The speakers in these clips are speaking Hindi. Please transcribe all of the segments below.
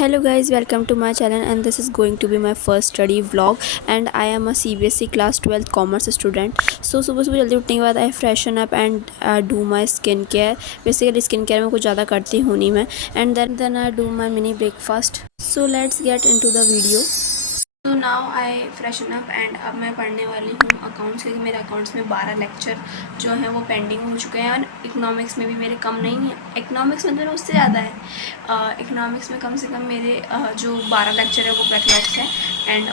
Hello guys, welcome to my channel and this is going to be my first study vlog and I am a CBSE class 12th commerce student. So सुबह सुबह जल्दी उठने के बाद I freshen up and do my skin care. Basically skin care में कुछ ज़्यादा करती हूँ नहीं मैं and then I do my mini breakfast. So let's get into the video. तो now I freshen up and अब मैं पढ़ने वाली हूँ अकाउंट्स, क्योंकि मेरे अकाउंट्स में 12 लेक्चर जो हैं वो पेंडिंग हो चुके हैं और इकोनॉमिक्स में भी मेरे कम नहीं है। इकोनॉमिक्स में तो मेरे उससे ज़्यादा है। इकोनॉमिक्स में कम से कम मेरे जो 12 लेक्चर है वो बैकलॉग्स हैं एंड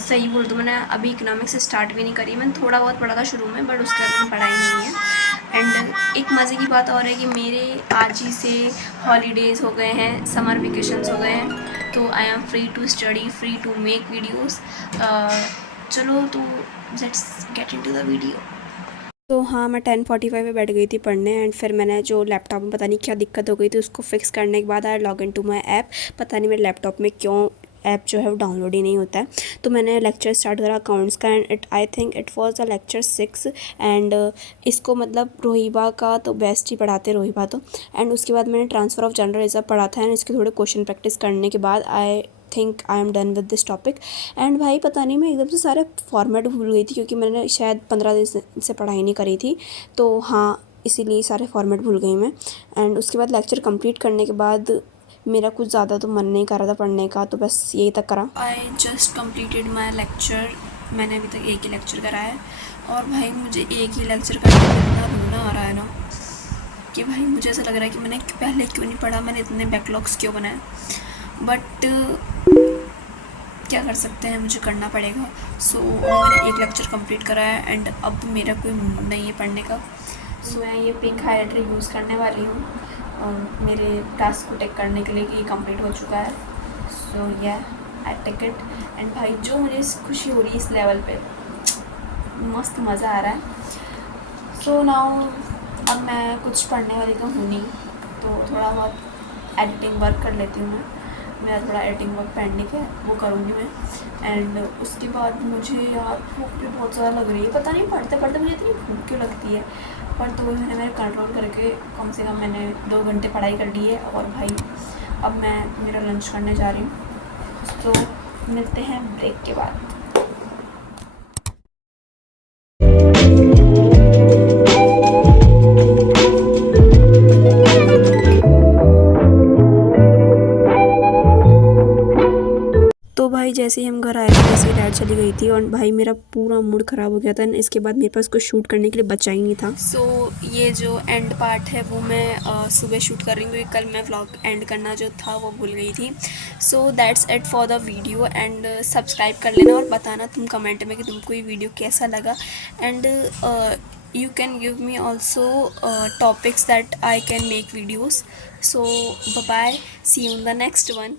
सही बोल दूँ, मैंने अभी इकोनॉमिक्स स्टार्ट भी नहीं करी। मैंने थोड़ा बहुत पढ़ा था शुरू में बट उसके बाद मैंने पढ़ाई नहीं है। एंड एक मज़े की बात और है कि मेरे आज ही से हॉलीडेज़ हो गए हैं, समर वेकेशंस हो गए हैं, तो I am free to study, free to make videos. चलो तो let's get into the video. तो हाँ, मैं 10:45 पे बैठ गई थी पढ़ने एंड फिर मैंने जो लैपटॉप में पता नहीं क्या दिक्कत हो गई थी उसको फिक्स करने के बाद I log in to my app. पता नहीं मेरे लैपटॉप में क्यों ऐप जो है वो डाउनलोड ही नहीं होता है। तो मैंने लेक्चर स्टार्ट करा अकाउंट्स का and I think it was a lecture 6 and इसको मतलब रोहिबा का तो बेस्ट ही पढ़ाते रोहिबा तो। एंड उसके बाद मैंने ट्रांसफ़र ऑफ जनरल रिजर्व पढ़ा था एंड इसके थोड़े क्वेश्चन प्रैक्टिस करने के बाद I think I am done with this topic. And भाई पता नहीं मैं एकदम से सारे फॉर्मेट भूल गई थी क्योंकि मैंने शायद 15 दिन से पढ़ाई नहीं करी थी, तो हाँ इसीलिए सारे फॉर्मेट भूल गई मैं। एंड उसके बाद लेक्चर कंप्लीट करने के बाद मेरा कुछ ज़्यादा तो मन नहीं कर रहा था पढ़ने का, तो बस यही तक करा। I just completed my lecture. मैंने अभी तक एक ही लेक्चर करा है और भाई मुझे एक ही लेक्चर करने में इतना रोना आ रहा है ना कि भाई मुझे ऐसा लग रहा है कि मैंने पहले क्यों नहीं पढ़ा, मैंने इतने बैकलॉग्स क्यों बनाए। बट क्या कर सकते हैं, मुझे करना पड़ेगा। सो मैंने एक लेक्चर कंप्लीट करा है एंड अब मेरा कोई मूड नहीं है पढ़ने का। सो मैं ये पिंक हाइलाइटर यूज़ करने वाली हूँ मेरे टास्क को टेक करने के लिए कि ये कंप्लीट हो चुका है। सो या आई टेक इट एंड भाई जो मुझे खुशी हो रही है इस लेवल पे, मस्त मज़ा आ रहा है। सो नाउ अब मैं कुछ पढ़ने वाली तो हूँ नहीं, तो थोड़ा बहुत एडिटिंग वर्क कर लेती हूँ मैं। मेरा थोड़ा एडिटिंग वर्क पेंडिंग है, वो करूँगी मैं। एंड उसके बाद मुझे यार भूख भी बहुत ज़्यादा लग रही है। पता नहीं पढ़ते पढ़ते मुझे इतनी भूख क्यों लगती है, पर तो मैंने मेरे कंट्रोल करके कम से कम मैंने 2 घंटे पढ़ाई कर ली है। और भाई अब मैं मेरा लंच करने जा रही हूँ, तो मिलते हैं ब्रेक के बाद। तो भाई जैसे ही हम घर आए थे वैसे ही लाइट चली गई थी और भाई मेरा पूरा मूड ख़राब हो गया था। इसके बाद मेरे पास कुछ शूट करने के लिए बचा ही नहीं था। सो ये जो एंड पार्ट है वो मैं सुबह शूट कर रही हूँ क्योंकि कल मैं व्लॉग एंड करना जो था वो भूल गई थी। So that's it for the video and subscribe कर लेना और बताना तुम कमेंट में कि तुमको ये वीडियो कैसा लगा। And you can give me also topics that I can make videos. So bye bye, see you in the next one.